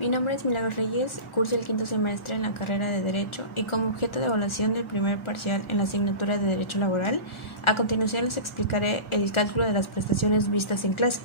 Mi nombre es Milagros Reyes, curso el quinto semestre en la carrera de Derecho y como objeto de evaluación del primer parcial en la asignatura de Derecho Laboral, a continuación les explicaré el cálculo de las prestaciones vistas en clase.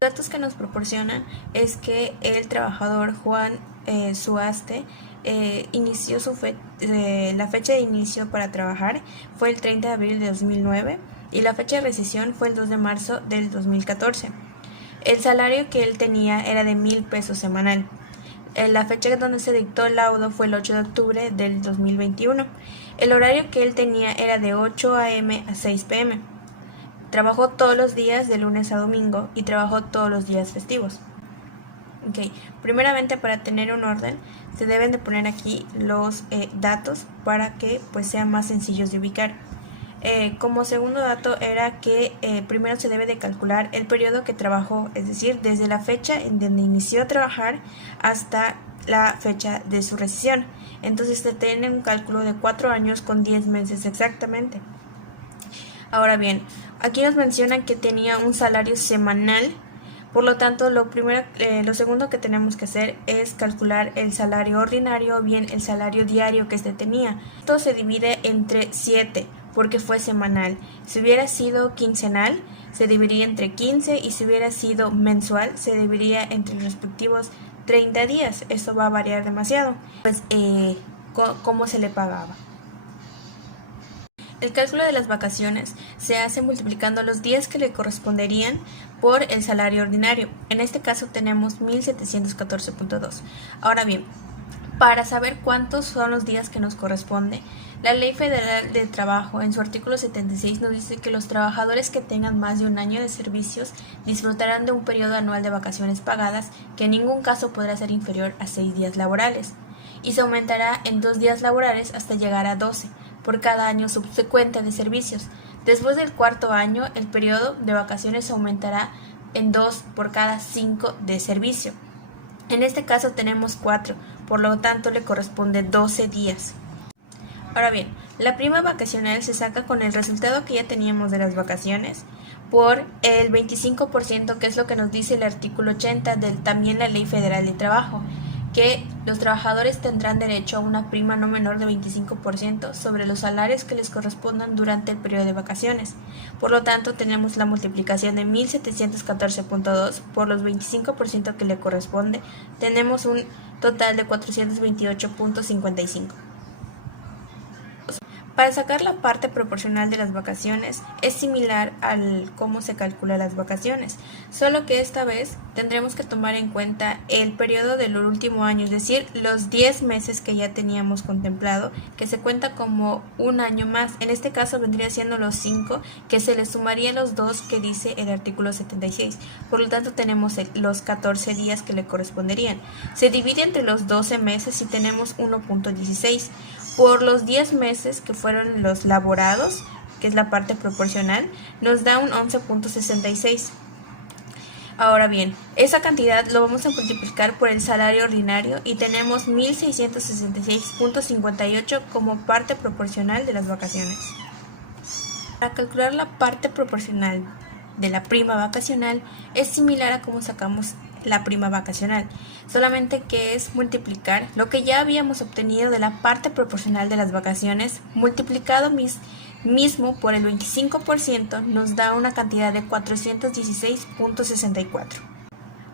Los datos que nos proporcionan es que el trabajador Juan Suaste inició la fecha de inicio para trabajar fue el 30 de abril de 2009 y la fecha de rescisión fue el 2 de marzo del 2014. El salario que él tenía era de 1,000 pesos semanal. La fecha donde se dictó el laudo fue el 8 de octubre del 2021. El horario que él tenía era de 8 a.m. a 6 p.m. Trabajó todos los días de lunes a domingo y trabajó todos los días festivos. Primeramente, para tener un orden, se deben de poner aquí los datos para que pues sean más sencillos de ubicar. Como segundo dato era que primero se debe de calcular el periodo que trabajó, es decir, desde la fecha en donde inició a trabajar hasta la fecha de su rescisión. Entonces se tiene un cálculo de 4 años con 10 meses exactamente. Ahora bien, aquí nos mencionan que tenía un salario semanal. Por lo tanto, lo segundo que tenemos que hacer es calcular el salario ordinario o bien el salario diario que este tenía. Esto se divide entre 7 porque fue semanal. Si hubiera sido quincenal, se dividiría entre 15 y si hubiera sido mensual, se dividiría entre los respectivos 30 días. Esto va a variar demasiado. Pues, ¿cómo se le pagaba? El cálculo de las vacaciones se hace multiplicando los días que le corresponderían por el salario ordinario. En este caso tenemos 1714.2. Ahora bien, para saber cuántos son los días que nos corresponde, la Ley Federal del Trabajo en su artículo 76 nos dice que los trabajadores que tengan más de un año de servicios disfrutarán de un periodo anual de vacaciones pagadas que en ningún caso podrá ser inferior a 6 días laborales y se aumentará en 2 días laborales hasta llegar a 12 por cada año subsecuente de servicios. Después del cuarto año, el periodo de vacaciones aumentará en 2 por cada 5 de servicio. En este caso tenemos 4, por lo tanto le corresponde 12 días. Ahora bien, la prima vacacional se saca con el resultado que ya teníamos de las vacaciones por el 25%, que es lo que nos dice el artículo 80 de también la Ley Federal de Trabajo, que los trabajadores tendrán derecho a una prima no menor de 25% sobre los salarios que les correspondan durante el periodo de vacaciones. Por lo tanto, tenemos la multiplicación de 1714.2 por los 25% que le corresponde. Tenemos un total de 428.55. Para sacar la parte proporcional de las vacaciones es similar al cómo se calcula las vacaciones, solo que esta vez tendremos que tomar en cuenta el periodo del último año, es decir, los 10 meses que ya teníamos contemplado, que se cuenta como un año más. En este caso vendría siendo los 5, que se les sumarían los 2 que dice el artículo 76. Por lo tanto, tenemos los 14 días que le corresponderían. Se divide entre los 12 meses y tenemos 1.16. Por los 10 meses que fueron los laborados, que es la parte proporcional, nos da un 11.66. Ahora bien, esa cantidad lo vamos a multiplicar por el salario ordinario y tenemos 1,666.58 como parte proporcional de las vacaciones. Para calcular la parte proporcional de la prima vacacional es similar a cómo sacamos la prima vacacional, solamente que es multiplicar lo que ya habíamos obtenido de la parte proporcional de las vacaciones multiplicado mismo por el 25% nos da una cantidad de 416.64.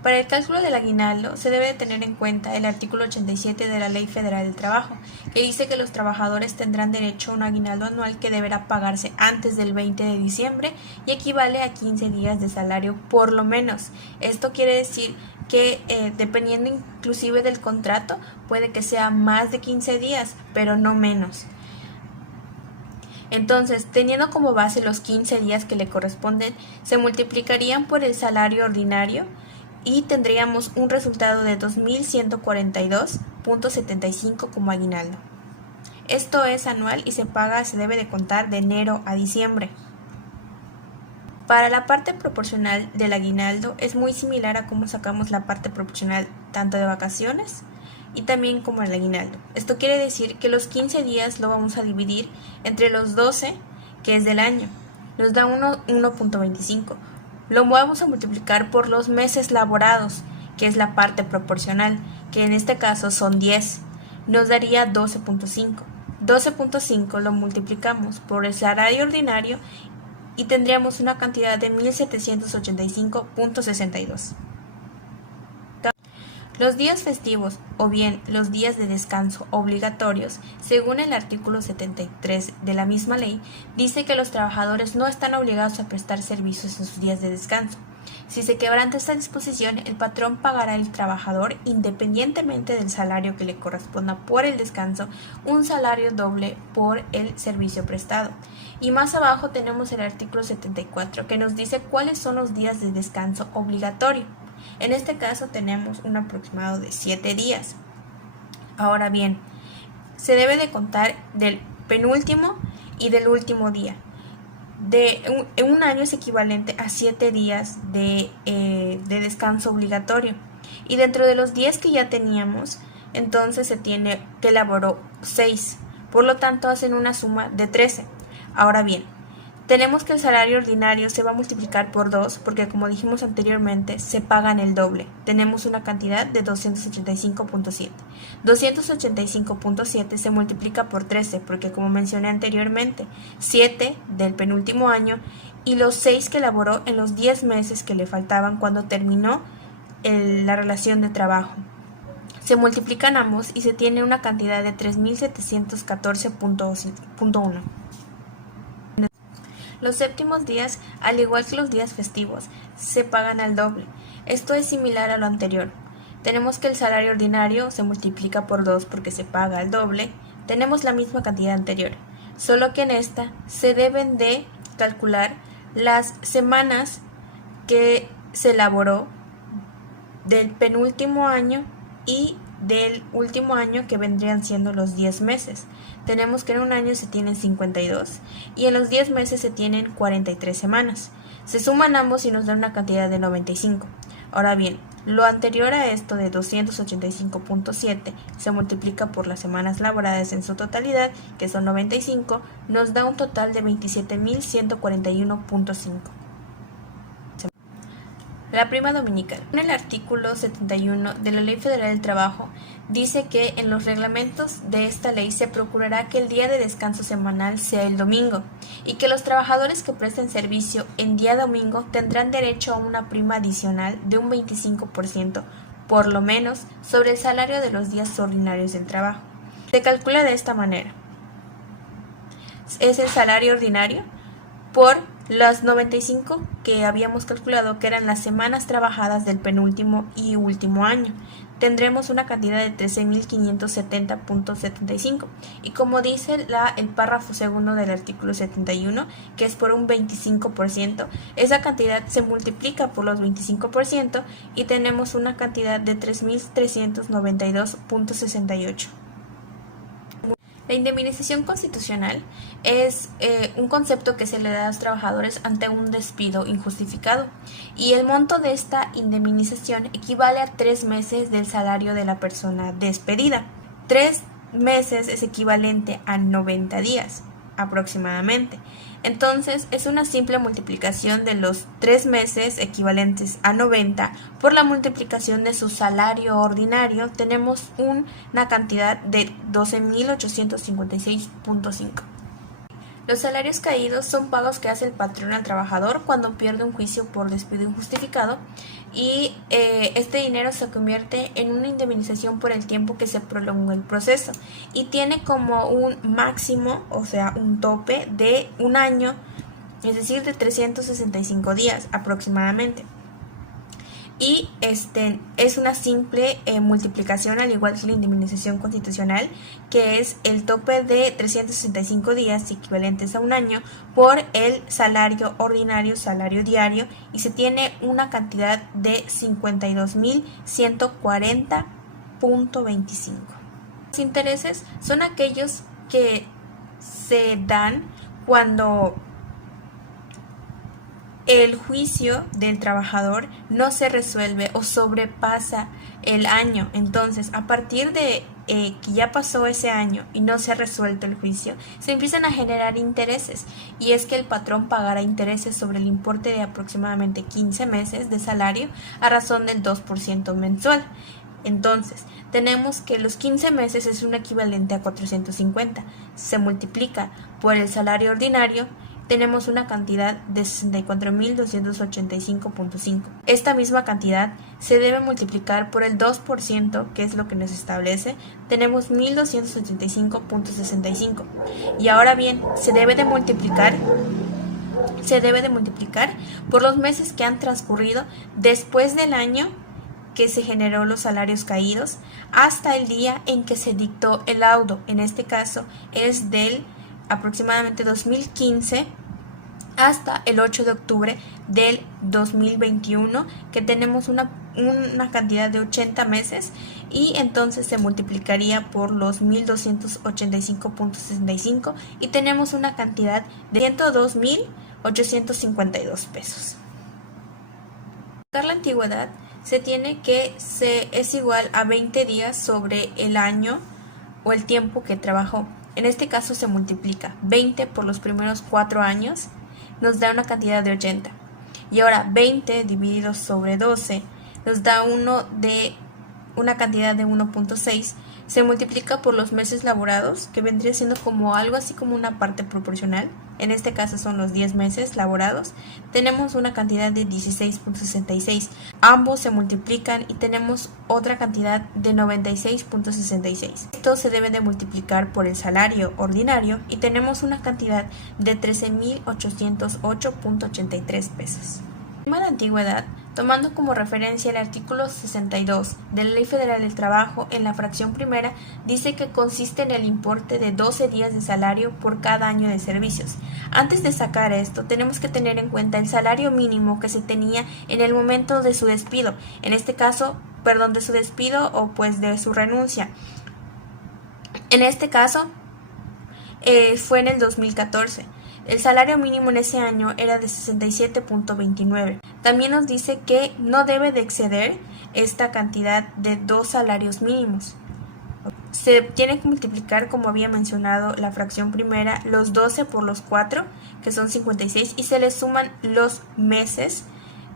Para el cálculo del aguinaldo se debe de tener en cuenta el artículo 87 de la Ley Federal del Trabajo, que dice que los trabajadores tendrán derecho a un aguinaldo anual que deberá pagarse antes del 20 de diciembre y equivale a 15 días de salario por lo menos. Esto quiere decir que dependiendo inclusive del contrato puede que sea más de 15 días, pero no menos. Entonces, teniendo como base los 15 días que le corresponden, se multiplicarían por el salario ordinario y tendríamos un resultado de 2,142.75 como aguinaldo. Esto es anual y se debe de contar de enero a diciembre. Para la parte proporcional del aguinaldo es muy similar a cómo sacamos la parte proporcional tanto de vacaciones y también como el aguinaldo. Esto quiere decir que los 15 días lo vamos a dividir entre los 12, que es del año. Nos da 1.25. Lo vamos a multiplicar por los meses laborados, que es la parte proporcional, que en este caso son 10, nos daría 12.5. 12.5 lo multiplicamos por el salario ordinario y tendríamos una cantidad de 1785.62. Los días festivos o bien los días de descanso obligatorios, según el artículo 73 de la misma ley, dice que los trabajadores no están obligados a prestar servicios en sus días de descanso. Si se quebranta esta disposición, el patrón pagará al trabajador, independientemente del salario que le corresponda por el descanso, un salario doble por el servicio prestado. Y más abajo tenemos el artículo 74 que nos dice cuáles son los días de descanso obligatorio. En este caso tenemos un aproximado de 7 días. Ahora bien, se debe de contar del penúltimo y del último día. Un año es equivalente a 7 días de descanso obligatorio. Y dentro de los 10 que ya teníamos, entonces se tiene que elaboró 6. Por lo tanto, hacen una suma de 13. Ahora bien, tenemos que el salario ordinario se va a multiplicar por 2 porque, como dijimos anteriormente, se pagan el doble. Tenemos una cantidad de 285.7. 285.7 se multiplica por 13 porque, como mencioné anteriormente, 7 del penúltimo año y los 6 que elaboró en los 10 meses que le faltaban cuando terminó la relación de trabajo. Se multiplican ambos y se tiene una cantidad de 3.714.1. Los séptimos días, al igual que los días festivos, se pagan al doble. Esto es similar a lo anterior. Tenemos que el salario ordinario se multiplica por 2 porque se paga al doble. Tenemos la misma cantidad anterior, solo que en esta se deben de calcular las semanas que se elaboró del penúltimo año y del último año, que vendrían siendo los 10 meses. Tenemos que en un año se tienen 52 y en los 10 meses se tienen 43 semanas. Se suman ambos y nos dan una cantidad de 95. Ahora bien, lo anterior a esto de 285.7 se multiplica por las semanas laboradas en su totalidad, que son 95, nos da un total de 27.141.5. La prima dominical. En el artículo 71 de la Ley Federal del Trabajo dice que en los reglamentos de esta ley se procurará que el día de descanso semanal sea el domingo y que los trabajadores que presten servicio en día domingo tendrán derecho a una prima adicional de un 25%, por lo menos, sobre el salario de los días ordinarios del trabajo. Se calcula de esta manera. Es el salario ordinario por las 95 que habíamos calculado, que eran las semanas trabajadas del penúltimo y último año. Tendremos una cantidad de 13.570.75 y, como dice el párrafo segundo del artículo 71, que es por un 25%, esa cantidad se multiplica por los 25% y tenemos una cantidad de 3.392.68. La indemnización constitucional es un concepto que se le da a los trabajadores ante un despido injustificado y el monto de esta indemnización equivale a 3 meses del salario de la persona despedida. 3 meses es equivalente a 90 días aproximadamente. Entonces es una simple multiplicación de los 3 meses equivalentes a 90 por la multiplicación de su salario ordinario. Tenemos una cantidad de 12.856.5. Los salarios caídos son pagos que hace el patrón al trabajador cuando pierde un juicio por despido injustificado y este dinero se convierte en una indemnización por el tiempo que se prolongó el proceso y tiene como un máximo, o sea, un tope de un año, es decir, de 365 días aproximadamente. Y es una simple multiplicación, al igual que la indemnización constitucional, que es el tope de 365 días equivalentes a un año por el salario ordinario, salario diario, y se tiene una cantidad de 52.140.25. Los intereses son aquellos que se dan cuando el juicio del trabajador no se resuelve o sobrepasa el año. Entonces, a partir de que ya pasó ese año y no se ha resuelto el juicio, se empiezan a generar intereses, y es que el patrón pagará intereses sobre el importe de aproximadamente 15 meses de salario a razón del 2% mensual. Entonces, tenemos que los 15 meses es un equivalente a 450. Se multiplica por el salario ordinario, tenemos una cantidad de 64.285.5. Esta misma cantidad se debe multiplicar por el 2%, que es lo que nos establece, tenemos 1.285.65. Y ahora bien, se debe de multiplicar por los meses que han transcurrido después del año que se generó los salarios caídos hasta el día en que se dictó el laudo. En este caso es del aproximadamente 2015 hasta el 8 de octubre del 2021, que tenemos una cantidad de 80 meses, y entonces se multiplicaría por los 1.285.65 y tenemos una cantidad de 102.852 pesos. Para la antigüedad se tiene que es igual a 20 días sobre el año o el tiempo que trabajó. En este caso se multiplica 20 por los primeros 4 años, nos da una cantidad de 80. Y ahora 20 dividido sobre 12 nos da una cantidad de 1.6. Se multiplica por los meses laborados, que vendría siendo como algo así como una parte proporcional. En este caso son los 10 meses laborados. Tenemos una cantidad de 16.66. Ambos se multiplican y tenemos otra cantidad de 96.66. Esto se debe de multiplicar por el salario ordinario y tenemos una cantidad de 13.808.83 pesos. En la antigüedad, tomando como referencia el artículo 62 de la Ley Federal del Trabajo, en la fracción primera dice que consiste en el importe de 12 días de salario por cada año de servicios. Antes de sacar esto, tenemos que tener en cuenta el salario mínimo que se tenía en el momento de su despido, en este caso, de su despido o pues de su renuncia. En este caso, fue en el 2014. El salario mínimo en ese año era de 67.29. También nos dice que no debe de exceder esta cantidad de 2 salarios mínimos. Se tiene que multiplicar, como había mencionado la fracción primera, los 12 por los 4, que son 56, y se le suman los meses,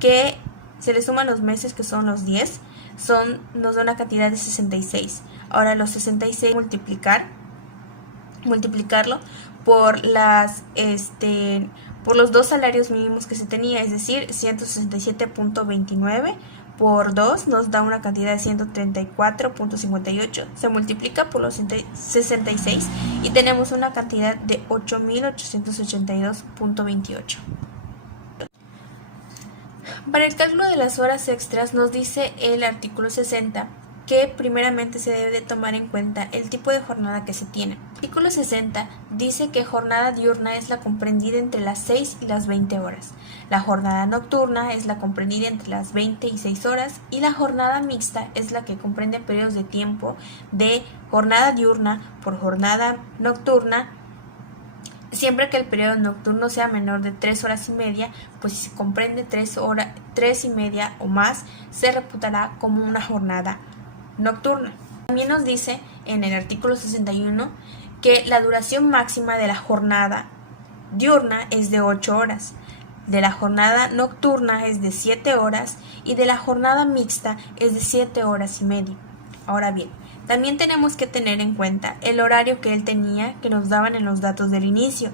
que son los 10, nos da una cantidad de 66. Ahora los 66 multiplicarlo por por los 2 salarios mínimos que se tenía, es decir, 167.29 por 2 nos da una cantidad de 134.58. Se multiplica por los 66 y tenemos una cantidad de 8.882.28. Para el cálculo de las horas extras nos dice el artículo 60 que primeramente se debe de tomar en cuenta el tipo de jornada que se tiene. El artículo 60 dice que jornada diurna es la comprendida entre las 6 y las 20 horas. La jornada nocturna es la comprendida entre las 20 y 6 horas y la jornada mixta es la que comprende periodos de tiempo de jornada diurna por jornada nocturna. Siempre que el periodo nocturno sea menor de 3 horas y media, pues si se comprende 3 y media o más, se reputará como una jornada nocturna. También nos dice en el artículo 61 que la duración máxima de la jornada diurna es de 8 horas, de la jornada nocturna es de 7 horas y de la jornada mixta es de 7 horas y media. Ahora bien, también tenemos que tener en cuenta el horario que él tenía, que nos daban en los datos del inicio,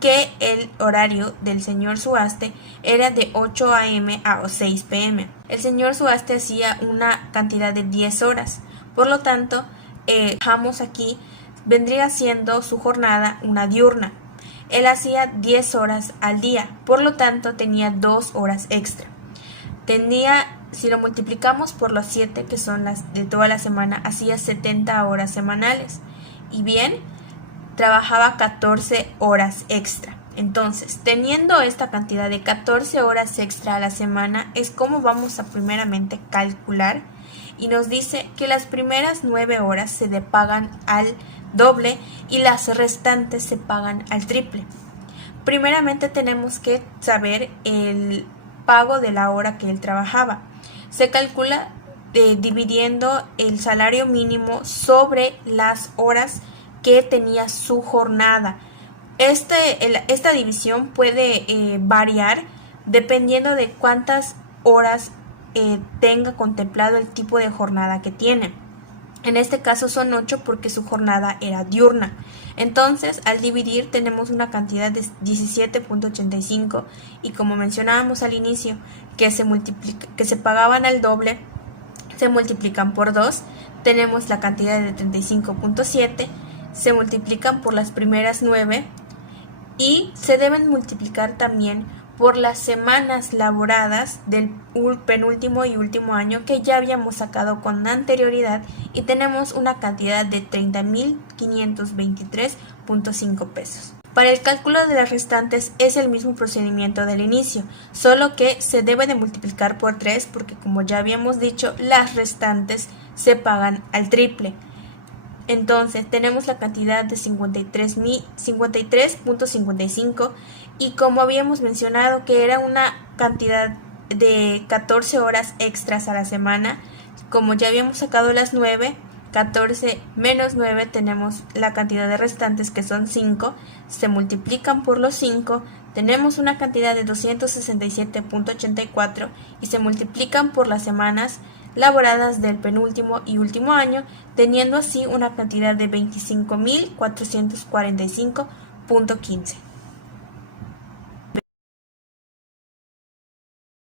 que el horario del señor Suaste era de 8 a.m. a 6 p.m. El señor Suaste hacía una cantidad de 10 horas, por lo tanto, dejamos aquí, vendría siendo su jornada una diurna. Él hacía 10 horas al día, por lo tanto tenía 2 horas extra. Si lo multiplicamos por los 7, que son las de toda la semana, hacía 70 horas semanales. Y bien, trabajaba 14 horas extra. Entonces, teniendo esta cantidad de 14 horas extra a la semana, es como vamos a primeramente calcular. Y nos dice que las primeras 9 horas se le pagan al doble y las restantes se pagan al triple. Primeramente tenemos que saber el pago de la hora que él trabajaba. Se calcula dividiendo el salario mínimo sobre las horas que tenía su jornada. Esta división puede variar dependiendo de cuántas horas tenga contemplado el tipo de jornada que tiene. En este caso son 8 porque su jornada era diurna. Entonces, al dividir tenemos una cantidad de 17.85 y como mencionábamos al inicio, que se pagaban al doble, se multiplican por 2, tenemos la cantidad de 35.7, se multiplican por las primeras 9 y se deben multiplicar también por las semanas laboradas del penúltimo y último año que ya habíamos sacado con anterioridad y tenemos una cantidad de 30.523.5 pesos. Para el cálculo de las restantes es el mismo procedimiento del inicio, solo que se debe de multiplicar por 3 porque como ya habíamos dicho, las restantes se pagan al triple. Entonces tenemos la cantidad de 53.55 y como habíamos mencionado que era una cantidad de 14 horas extras a la semana, como ya habíamos sacado las 9, 14 menos 9 tenemos la cantidad de restantes que son 5, se multiplican por los 5, tenemos una cantidad de 267.84 y se multiplican por las semanas laboradas del penúltimo y último año, teniendo así una cantidad de 25.445.15.